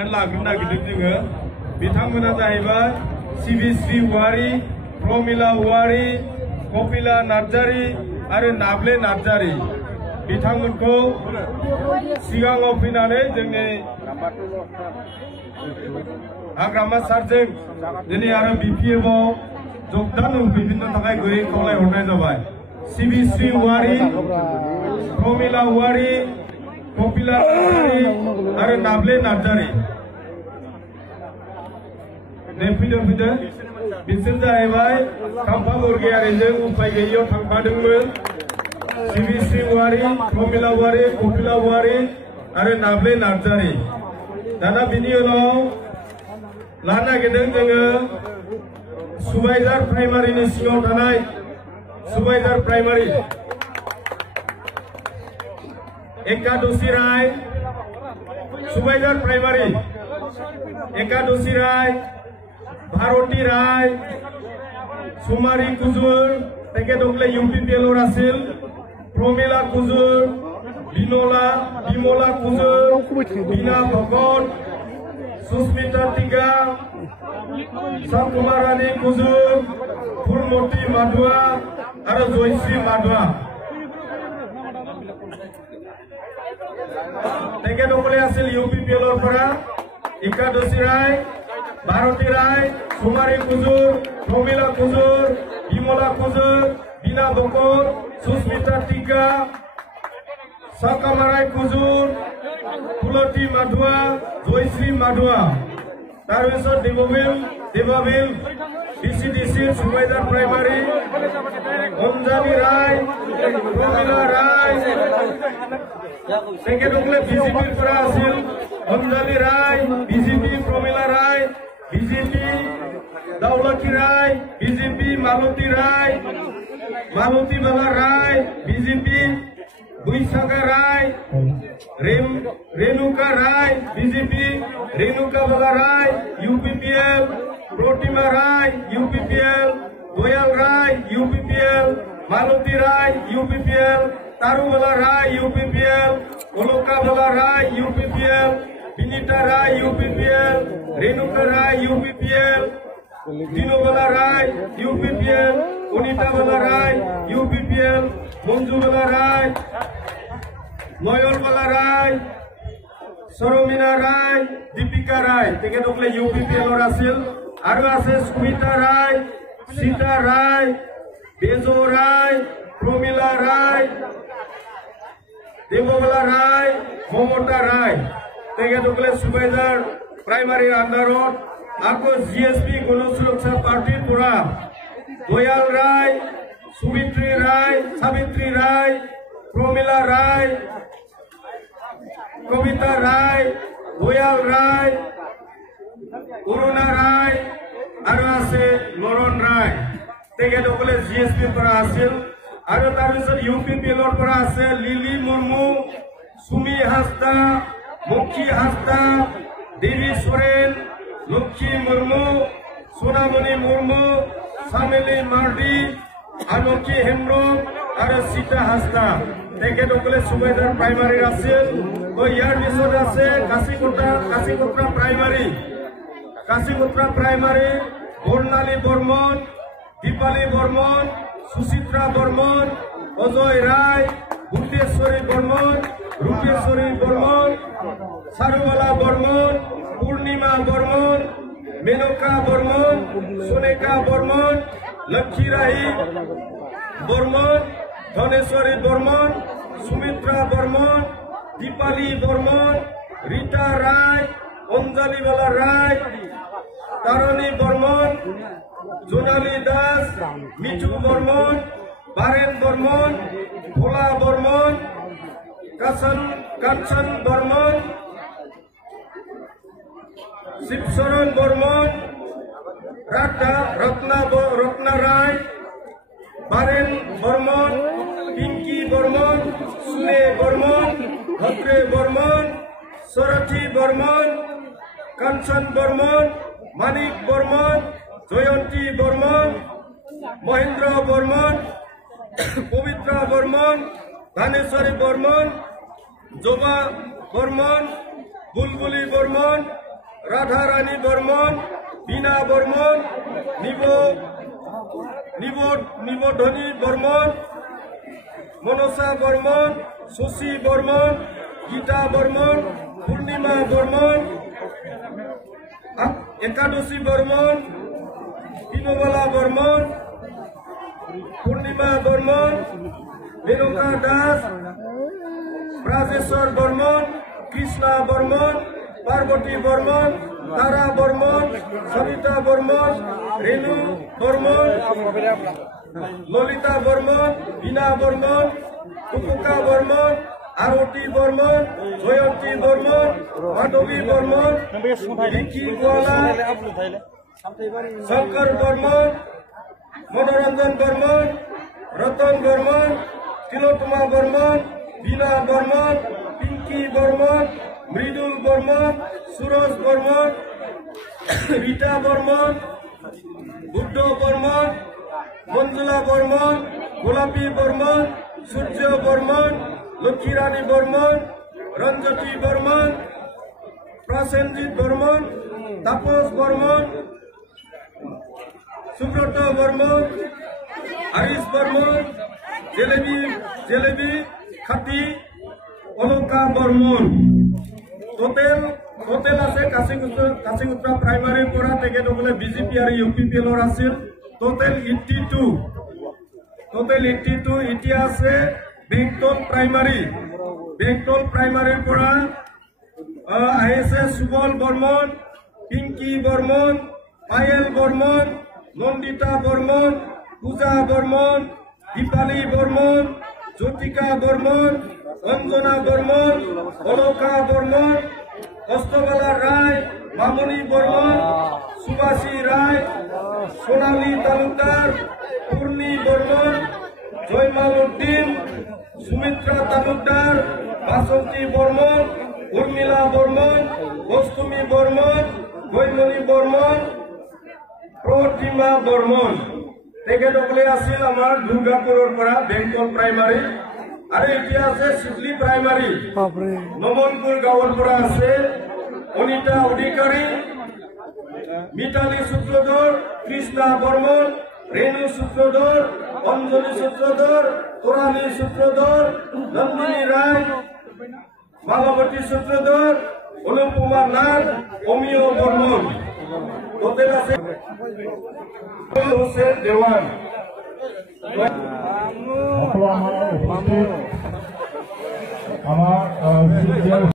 बरायनानै लाग्रोनो नागिरदों जोङो बिथांमोना जाहैबाय सिबिश्री औवारी प्रमिला औवारी कपिला नार्जारी आरो नाब्ले नार्जारी बिथांमोनखौ सिगाङाव फैनानै जोंनि हाग्रामा सारजों दिनै आरो बिपिएफआव योगदान होफैफिननो थाखाय गुरै खावलायहरनाय जाबाय सिबिश्री औवारी प्रमिला औवारी कपिला नार्जारी आरो नाब्ले नार्जारी फैदो बिसोर जाहैबाय खाम्फा मुरगियारिजों उफाय गैयियाव थांफादोंमोन सिबिश्री औवारी प्रमिला औवारी कपिला औवारी आरो नाब्ले नार्जारी दाना बिनि उनाव लानो नागिरदों जोङो सुबाइजार प्राइमारिनि सिङाव थानाय सुबाइजार प्राइमारि एकादशी राय सुबाइजार प्राइमारि एकादशी राय भारती राय सुमारी कुजुर तेखेतসকলে ইউপিপিএলৰ আছিল प्रमिला कुजुर বিমলা कुजुर बीना भगत सुस्मिता टिका सतकुमार रानी कुजुर फुलमती माधुआ और जयश्री माधुआ तेखेतসকলে আছিল ইউপিপিএলৰ পৰা एकादशी राय भारती राय सुमारी कुजुर प्रमिला कुजुर बिमला कुजुर बीना भगत सुस्मिता टिका सतकुमार कुजुर फुलती माधुआ जयश्री माधुआ तारपिছত देवाबिल डिसिडिसि सुबाइजार प्राइमारि अंजानी राय प्रमिला राय तेखेतসকলে বিজেপিৰ পৰা আছিল अंजानी राय बीजेपी प्रमिला राय बीजेपी दौलती राय बीजेपी मालती राय मालती बाबा राय बीजेपी बैसाखा राय रेणुका राय बीजेपी रेणुका बाबा राय यूपीपीएल प्रतिमा राय यूपीपीएल दयाल राय यूपीपीएल मालती राय यूपीपीएल तारुबाला राय यूपीपीएल ओलोकाबाला राय यूपीपीएल विनीता राय यूपीपीएल रेणुका राय यूपीपीएल दिनोबाला राय यूपीपीएल अनिताबाला राय यूपीपीएल मंजुबाला राय नयनबाला राय सरमिना राय दीपिका राय तेखेतসকলে यूपीपीएলৰ আছিল আৰু আছে सुमिता राय सीता राय बेजो राय प्रमिला राय देवबाला राय ममता राय तेखेतসকলে सुबाइजार प्राइमारि आन्दारत आको जीएसपी गण सुरक्षा पार्टीर পৰা दयाल राय सावित्री राय प्रमिला राय कविता राय दयाल राय अरुणा राय আৰু আছে নৰণ ৰায় তেখেতসকলে জিএসপিৰ পৰা আছিল আৰু তাৰপিছত ইউপিপিএলৰ পৰা আছে লিলি মুৰ্মু সুমি হাসদা মুখী হাসদা দেবী সোৰেন লক্ষ্মী মুৰ্মু সোনামণি মুৰ্মু সামেলি মাৰ্ডি আনকি হেমব্ৰম আৰু সীতা হাসদা তেখেতসকলে সুবাইদাৰ প্ৰাইমাৰীৰ আছিল ইয়াৰ পিছত আছে কাশীপুত্ৰা প্ৰাইমাৰী বৰ্ণালী বৰ্মন দীপালী বৰ্মন সুচিত্ৰা বৰ্মন অজয় ৰায় বুদ্ধেশ্বৰী বৰ্মন रूपेश्वरी बर्मन सारुबाला बर्मन पूर्णिमा बर्मन मेनका बर्मन सोनेका बर्मन लक्ष्मी राही बर्मन धनेश्वरी बर्मन सुमित्रा बर्मन दीपाली बर्मन रीता राय अंजलिबाला राय तारणी बर्मन जोनाली दास मिठू बर्मन बारेन बर्मन भोला बर्मन कांचन बर्मन शिवशरण बर्मन रत्ना राय बारेन बर्मन पिंकी बर्मन सुले बर्मन भद्रे बर्मन सरथी बर्मन कांचन बर्मन मानिक बर्मन जयंती बर्मन महेंद्र बर्मन पवित्रा बर्मन धानेश्वरी बर्मन जोबा बर्मन बुलबुली बर्मन রাধারানী বর্মন, বীণা বর্মন, নিবধনী বর্মন, মনসা বর্মন, শশী বর্মন, গীতা বর্মন, পূর্ণিমা বর্মন, একাদশী বর্মন, বিনোবালা বর্মন, পূর্ণিমা বর্মন, মেনকা দাস, ব্রাজেশ্বর বর্মন, কৃষ্ণা বর্মন, পার্বতী বর্মন, তারা বর্মন, সরিতা বর্মন, রেণু বর্মন, ললিতা বর্মন, বীণা বর্মন, টুকুকা বর্মন, আরতি বর্মন, জয়ন্তী বর্মন, মাধবী বর্মন, ভিকি গোয়ালা, শঙ্কর বর্মন, মনোরঞ্জন বর্মন, রতন বর্মন, তিলোত্তমা বর্মন, বীণা বর্মন, পিঙ্কি বর্মন, মৃদুল বর্মন, সুরজ বর্মন, রীতা বর্মন, বুদ্ধ বর্মন, মঞ্জুলা বর্মন, গোলাপী বর্মন, সূর্য বর্মন, লক্ষ্মীরানী বর্মন, রঞ্জতী বর্মন, প্রসেনজিৎ বর্মন, তাপস বর্মন, সুব্রত বর্মন, আরিশ বর্মন, জেলেবি খাতি, অলকা বর্মন। টোটেল আছে কাশিগুত্তা প্ৰাইমাৰীৰ পৰা তেখেতসকলে বিজেপি আৰু UPPL আছিল টোটেল 82 এতিয়া আছে বেংটল প্ৰাইমাৰীৰ পৰা আহিছে সুবল বৰ্মন, পিংকি বৰ্মন, পায়েল বৰ্মন, নন্দিতা বৰ্মন, পূজা বৰ্মন, দীপালী বৰ্মন, জ্যোতিকা বৰ্মন, অঞ্জনা বৰ্মন, অলকা বৰ্মন, অষ্টবালা রায়, মামনি বর্মন, সুভাষী রায়, সোনালী তালুকদার, পূর্ণি বর্মন, জয়মাল উদ্দিন, সুমিত্রা তালুকদার, বাসন্তী বর্মন, উর্মিলা বর্মন, কৌস্তুমী বর্মন, গৈমণি বর্মন, প্ৰতিমা বৰ্মন। তেখেতসকলে আছিল আমাৰ দুৰ্গাপুৰৰ পৰা বেংটল প্ৰাইমাৰী আৰু এতিয়া আছে চিডলি প্ৰাইমাৰী নমনপুৰ গাঁৱৰ পৰা আছে অনিতা অধিকাৰী, মিতালী সূত্রধর, কৃষ্ণা বর্মন, রেণু সূত্রধর, অঞ্জলি সূত্রধর, তোরানী সূত্রধর, নন্দিনী রায়, মালাবতী সূত্রধর, অনুপমা নাথ, অমিয় বর্মন। টোটেল আছে হোসেন দেওয়ান। আমার